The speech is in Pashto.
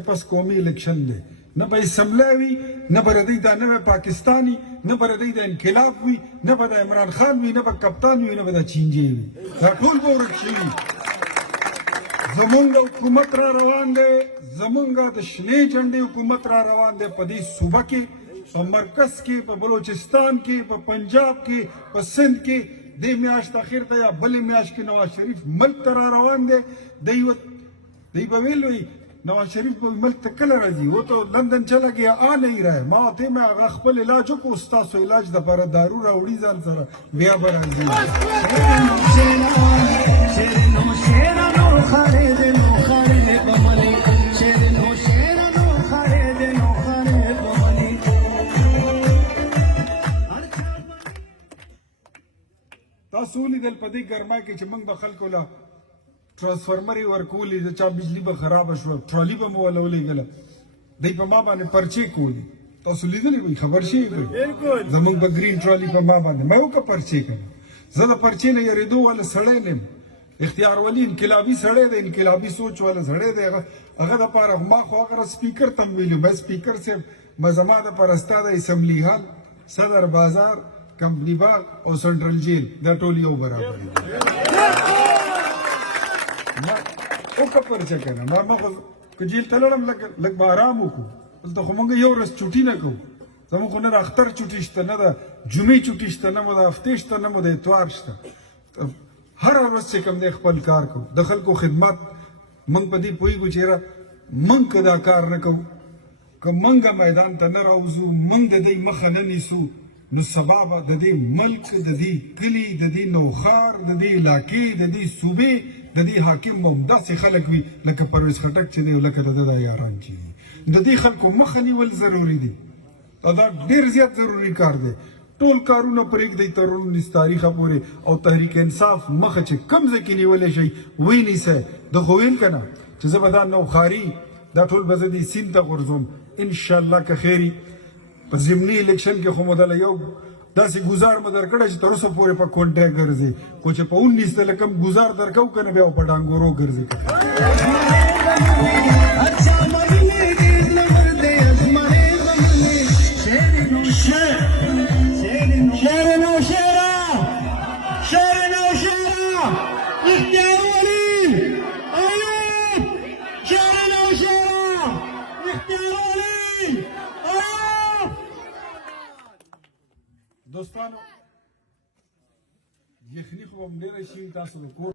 پس قومي الیکشن دی نه به اسمبلی وي نه به د دوی دا نوی پاکستاني نه به د دوی د انقلاب وي نه به د عمران خان وي نه به کپتان وي نه به د چینجې وي دا ټول به ورک شوي زمونږ حکومت را روان دی زمونږ د شنې جنډې حکومت را روان دی په دې صوبه کې په مرکز کې په بلوچستان کې په پنجاب کې په سند کې دې میاشت اخر ته یا بلې میاشت کې نواز شریف ملک ته را روان دی دی به ویل وي نواز شریف په ملک ته کله راځي وہ تو لندن چلا گیا آ نہیں رہا ہے ما ته مې هغه خپل علاج وکړو ستاسو علاج دپاره دارو راوړي ځان سره بیا به راځي تاسو ولیدل په دې ګرمای کې چې موږ د خلکو له ट्रांसफार्मर ورکولې د چا بجلی به خراب شو ټرالی به مو ولولېږله دوی په ما باندې پرچې کولې تاسو لیدلی وي خبر شي بالکل زموږ به ګرین ټرالی په ما باندې ما وکړه پرچې کړه زه د پرچې نه یېرېدو والا سړی نه یم اختیار ولي انقلابي سړی دی انقلابي سوچ والا سړی دی هغه دپاره ما خو هغه سپیکر ته م ویلي مې سپیکر صاحب زما دپاره ستا د اسمبلي هال صدر بازار کمپني باغ او سنټرل جیل دا ټول یو برابر دي وکړه پرچه که نه ما خو که جیل ته لاړم لږ به ارام وکړو دلته خو موږ یو ورځ چوټي نه کوو زموږ خو نه د اختر چوټي شته نه د جمعې چوټي شته نه مو د هفتې شته نه مو د اتوار شته هره ورځ چې کوم دی خپل کار کوو د خلکو خدمت موږ په دې پوهېږو چې یاره موږ که دا کار نه کوو که موږ میدان ته نه راوځو موږ د دې مخه نه نیسو نو سبا به د دې ملک د دې کلي د دې نوښار د دې علاقې د دې صوبې د دې حاکم به همداسې خلک وي لکه پرویز خټک چې دی لکه د ده دا یاران چې وي د دې خلکو مخه نیول ضروري دي دا ډېر زیات ضروري کار دی ټول کارونه پرېږدئ تر ورونیس تاریخه پورې او تحریک انصاف مخه چې کوم ځای کې نیولی شئ ونیسئ ده خو ویل که نه چې زه به دا نوښاري دا ټول به زه دې سیند ته غورځوم انشاءالله که خیري په ضمني الیکشن کې خو مو دله یو داسې ګزار مو درکړی چې تر اوسه پورې په کونټرک ګرځي خو چې په 19 ته لکم ګزار درکو که نه بیا په ډانګورو ګرځي دوستانو یخني خو هم ډېره شي تاسو د کور